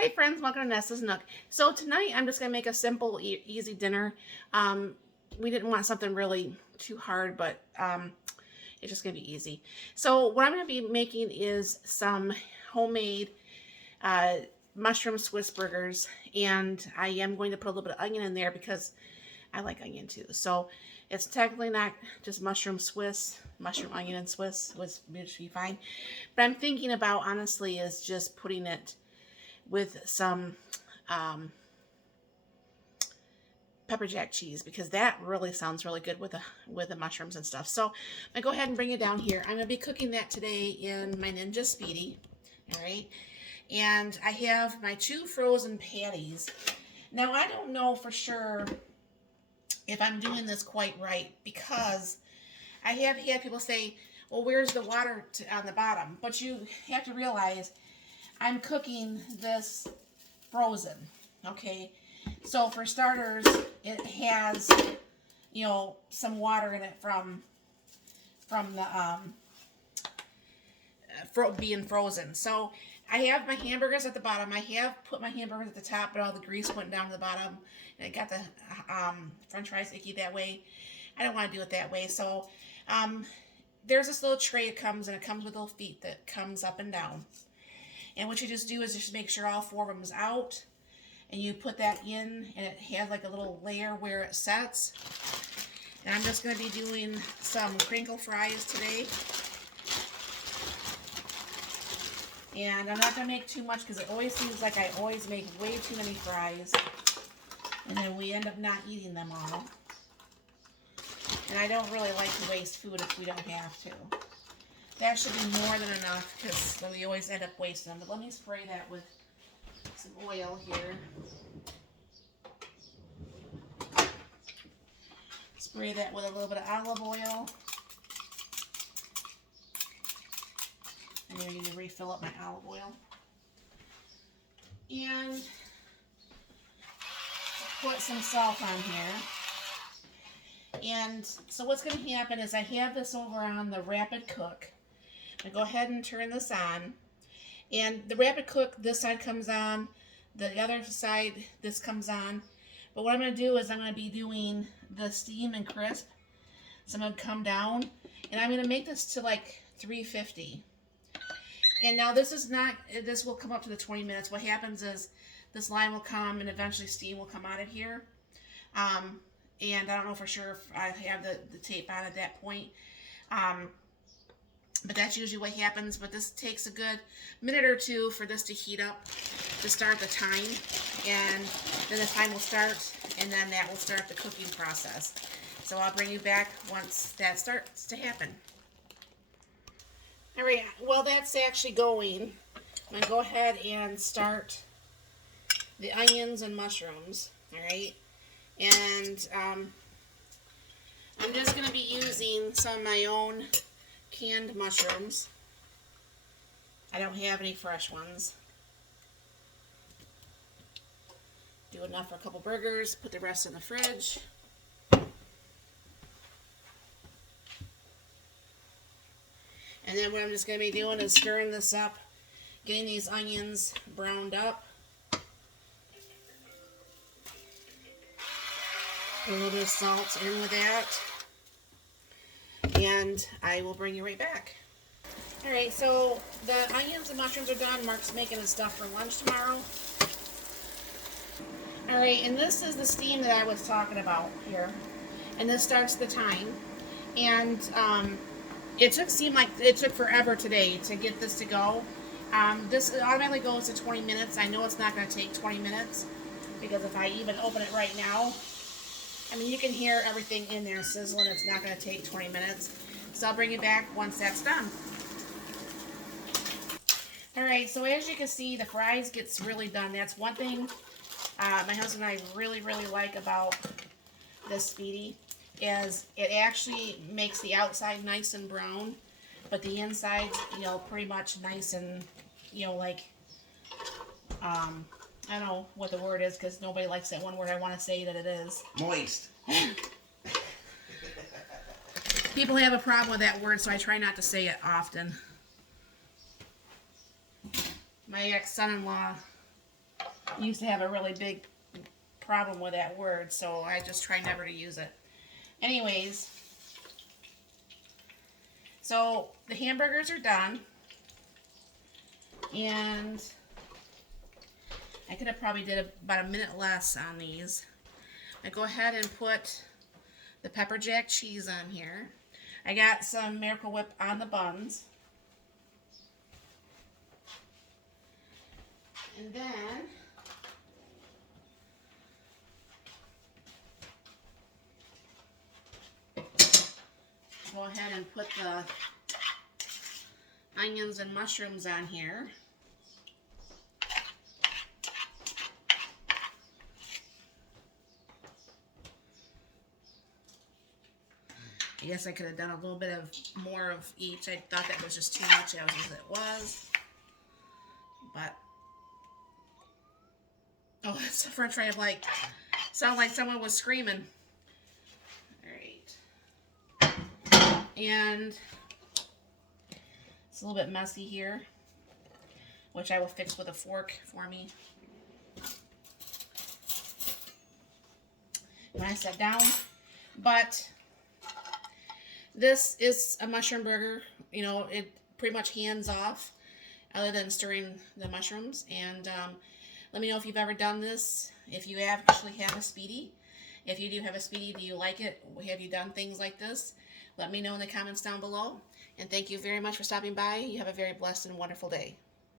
Hi friends, welcome to Nessa's Nook. So tonight I'm just going to make a simple, easy dinner. We didn't want something really too hard, but it's just going to be easy. So what I'm going to be making is some homemade uh, mushroom Swiss burgers, and I am going to put a little bit of onion in there because I like onion too. So it's technically not just mushroom Swiss, mushroom, onion, and Swiss was usually fine. But I'm thinking about, honestly, is just putting it with some pepper jack cheese, because that really sounds really good with the mushrooms and stuff. So I'm gonna go ahead and bring it down here. I'm gonna be cooking that today in my Ninja Speedi. All right, and I have my 2 frozen patties. Now I don't know for sure if I'm doing this quite right, because I have had people say, well, where's the water on the bottom? But you have to realize I'm cooking this frozen, okay? So for starters, it has, some water in it from the being frozen. So I have my hamburgers at the bottom. I have put my hamburgers at the top, but all the grease went down to the bottom, and it got the French fries icky that way. I don't want to do it that way. So there's this little tray it comes, and it comes with little feet that comes up and down. And what you just do is just make sure all 4 of them is out, and you put that in, and it has like a little layer where it sets. And I'm just going to be doing some crinkle fries today. And I'm not going to make too much because it always seems like I always make way too many fries, and then we end up not eating them all. And I don't really like to waste food if we don't have to. That should be more than enough, because we always end up wasting them. But let me spray that with some oil here. Spray that with a little bit of olive oil. And I need to refill up my olive oil. And put some salt on here. And so what's going to happen is I have this over on the rapid cook. I go ahead and turn this on, and the rapid cook, this side comes on, the other side, this comes on. But what I'm going to do is I'm going to be doing the steam and crisp. So I'm going to come down, and I'm going to make this to like 350. And now this will come up to the 20 minutes. What happens is this line will come, and eventually steam will come out of here. And I don't know for sure if I have the tape on at that point. But that's usually what happens. But this takes a good minute or two for this to heat up to start the time. And then the time will start, and then that will start the cooking process. So I'll bring you back once that starts to happen. All right, while that's actually going, I'm going to go ahead and start the onions and mushrooms. All right. And I'm just going to be using some of my own canned mushrooms. I don't have any fresh ones. Do enough for a couple burgers, put the rest in the fridge. And then what I'm just going to be doing is stirring this up, getting these onions browned up. Put a little bit of salt in with that. And I will bring you right back. Alright, so the onions and mushrooms are done. Mark's making his stuff for lunch tomorrow. Alright, and this is the steam that I was talking about here. And this starts the time. And it seemed like it took forever today to get this to go. This automatically goes to 20 minutes. I know it's not going to take 20 minutes, because if I even open it right now, I mean, you can hear everything in there sizzling. It's not going to take 20 minutes. So I'll bring you back once that's done. Alright, so as you can see, the fries gets really done. That's one thing my husband and I really, really like about this Speedi, is it actually makes the outside nice and brown, but the inside's, pretty much nice and, like, I don't know what the word is, because nobody likes that one word I want to say that it is. Moist. People have a problem with that word, so I try not to say it often. My ex-son-in-law used to have a really big problem with that word, so I just try never to use it. Anyways, so the hamburgers are done, and I could have probably did about a minute less on these. I go ahead and put the pepper jack cheese on here. I got some Miracle Whip on the buns. And then go ahead and put the onions and mushrooms on here. I guess I could have done a little bit of more of each. I thought that was just too much as it was. But, oh, that's the french fry. I'm like, sound like someone was screaming. Alright. And it's a little bit messy here, which I will fix with a fork for me. When I sat down. But this is a mushroom burger. You know, it pretty much hands off, other than stirring the mushrooms. And let me know if you've ever done this. If you actually have a Speedi. If you do have a Speedi, do you like it? Have you done things like this? Let me know in the comments down below. And thank you very much for stopping by. You have a very blessed and wonderful day.